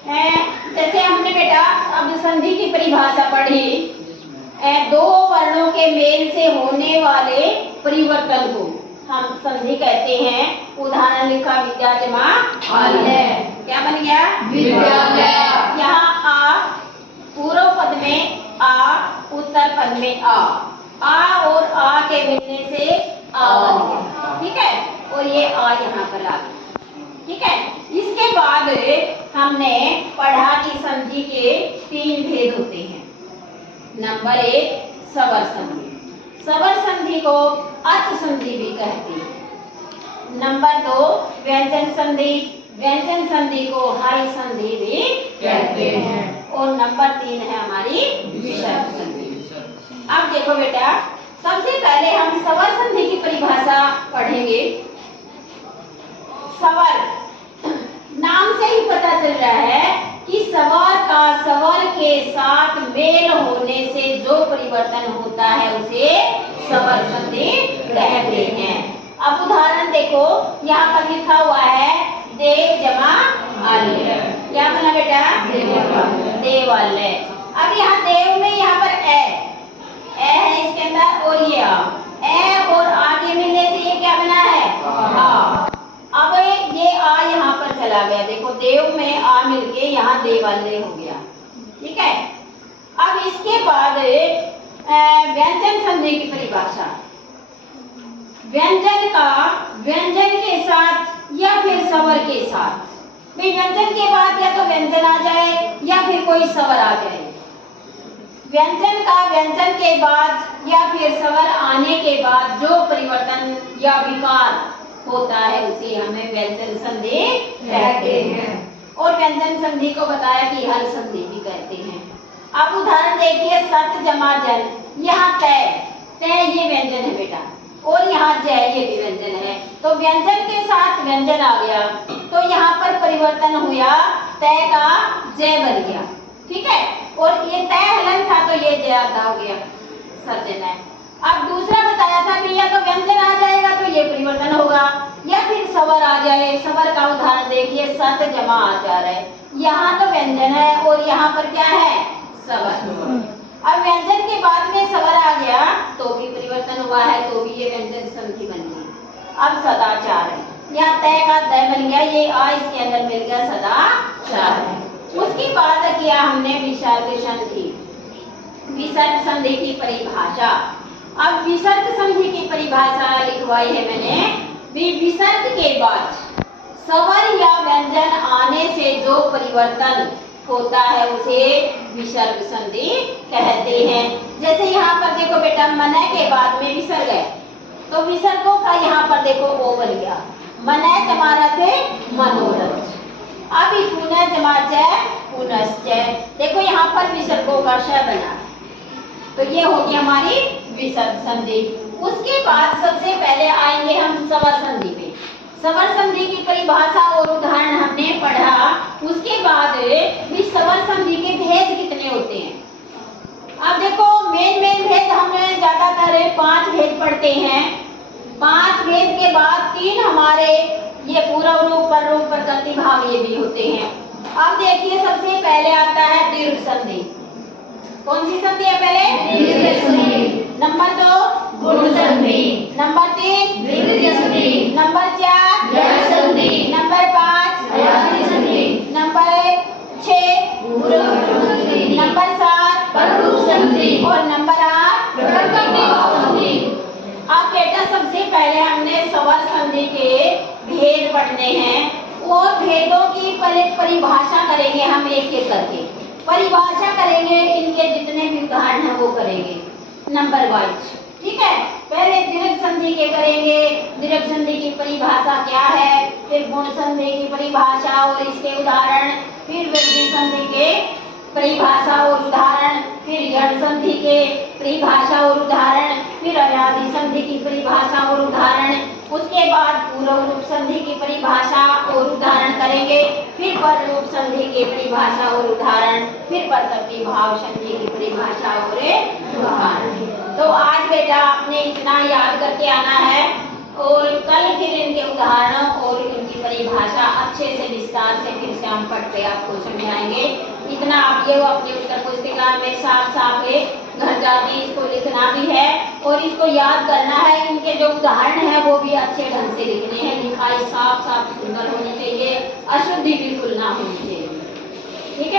जैसे हमने बेटा अब संधि की परिभाषा पढ़ी, दो वर्णों के मेल से होने वाले परिवर्तन को हम संधि कहते हैं। उदाहरण लिखा विद्या जमा आलय, क्या बन गया विद्यालय। यहाँ आ पूर्व पद में आ, उत्तर पद में आ और आ के मिलने से आ बन गया, ठीक है। और ये आ यहाँ पर आ गया, ठीक है। इसके बाद हमने पढ़ा कि संधि के 3 भेद होते हैं। नंबर 1 स्वर संधि, स्वर संधि को अर्थ संधि भी कहते हैं। नंबर 2 व्यंजन संधि, व्यंजन संधि को हरि संधि भी कहते हैं। और नंबर 3 है हमारी विसर्ग संधि। अब देखो बेटा, सबसे पहले हम स्वर संधि की परिभाषा पढ़ेंगे। स्वर, नाम से ही पता चल रहा है कि स्वर का स्वर के साथ मेल होने से जो परिवर्तन होता है उसे स्वर संधि कहते हैं। अब उदाहरण देखो, यहाँ पर लिखा हुआ है देव जमा आलय, क्या बना बेटा देवालय। अब यहाँ देव में यहाँ पर ए है इसके अंदर, और ये ए और आगे मिलने से ये क्या बना है आ। अब ये आ यहाँ पर चला गया, देखो देव में आ मिलके यहाँ देवालय हो गया, ठीक है। अब इसके बाद व्यंजन संधि की परिभाषा। व्यंजन का व्यंजन के साथ या फिर स्वर के साथ, भाई व्यंजन के बाद या तो व्यंजन आ जाए या फिर कोई स्वर आ जाए। व्यंजन का व्यंजन के बाद या फिर स्वर आने के बाद जो परिवर्तन या विकार होता है उसे हमें व्यंजन संधि कहते हैं। और व्यंजन संधि को बताया कि हल संधि भी कहते हैं। अब उदाहरण देखिए, सत जमा जन, यहाँ तय, तय ये व्यंजन है बेटा, और यहाँ जय ये भी व्यंजन है। तो व्यंजन के साथ व्यंजन आ गया तो यहाँ पर परिवर्तन हुआ, तय का जय बन गया, ठीक है। और ये तय हलन था तो ये जय आधा हो गया, सर्जन है। अब दूसरा बताया था कि या तो व्यंजन आ जाएगा तो ये परिवर्तन होगा, या फिर स्वर आ जाए। स्वर का उदाहरण देखिए, सत जमा आचार है, यहाँ तो व्यंजन है और यहाँ पर क्या है स्वर। अब व्यंजन के बाद में स्वर आ गया तो भी परिवर्तन हुआ है, तो भी ये व्यंजन संधि बन गई। अब सदाचार है, यहाँ तय का तय बन गया, ये आ इसके अंदर मिल गया, सदाचार है। उसके बाद किया हमने विसर्ग संधि, विसर्ग संधि की परिभाषा। अब विसर्ग संधि की परिभाषा लिखवाई है मैंने। विसर्ग के बाद स्वर या व्यंजन आने से जो परिवर्तन होता है उसे विसर्ग संधि कहते हैं। जैसे यहाँ पर देखो बेटा, मनय के बाद में विसर्ग है तो विसर्गों का यहाँ पर देखो ओ बन गया, मनय जमा रथ मनोरथ। अब पुनः जमा जय पुनश्चय, देखो यहाँ पर विसर्गों का श बना, तो ये होगी हमारी विसर्ग संधि। उसके बाद सबसे पहले आएंगे हम स्वर संधि पे। स्वर संधि की परिभाषा और उदाहरण हमने पढ़ा। उसके बाद स्वर संधि के भेद कितने होते हैं। अब देखो मेन भेद हमने ज्यादातर 5 भेद पढ़ते हैं। 5 भेद के बाद 3 हमारे ये पूर्व रूप पर रूप प्रकृति भाव ये भी होते हैं। अब देखिए सबसे पहले आता है दीर्घ संधि। कौन सी संधि है पहले? दीर्घ संधि। नंबर 2 गुण संधि। नंबर 3 द्वितीय संधि। नंबर 4 जड़ संधि। नंबर 5 अयादी संधि। नंबर 6 पूर्व संधि। नंबर 7 पररूप संधि। और नंबर 8 प्रकृति भाव संधि। अब बेटा सबसे पहले हमने स्वर संधि के भेद पढ़ने हैं और भेदों की परिभाषा करेंगे हम एक एक करके। परिभाषा करेंगे, इनके जितने भी उदाहरण हैं वो करेंगे नंबर वाइज, ठीक है। पहले दीर्घ संधि के करेंगे, दीर्घ संधि की परिभाषा क्या है, फिर गुण संधि की परिभाषा और इसके उदाहरण, फिर व्यंजन संधि के परिभाषा और उदाहरण, फिर जड़ संधि के परिभाषा और उदाहरण, फिर अयादी संधि की परिभाषा और उदाहरण। उसके बाद पूर्व रूप संधि की परिभाषा और उदाहरण करेंगे, फिर पर रूप संधि की परिभाषा और उदाहरण, फिर प्रकृति भाव संधि की परिभाषा और उदाहरण। तो आज बेटा आपने इतना याद करके आना है और कल फिर इनके उदाहरणों और इनकी अपनी भाषा अच्छे से विस्तार से फिर से हम पढ़ के आपको समझाएंगे। इतना आप ये अपनी उत्तर पुस्तिका में साफ साफ है, घर जाके इसको लिखना भी है और इसको याद करना है। इनके जो उदाहरण है वो भी अच्छे ढंग से लिखने हैं। लिखाई साफ साफ सुंदर होनी चाहिए, अशुद्धि बिल्कुल ना होनी चाहिए।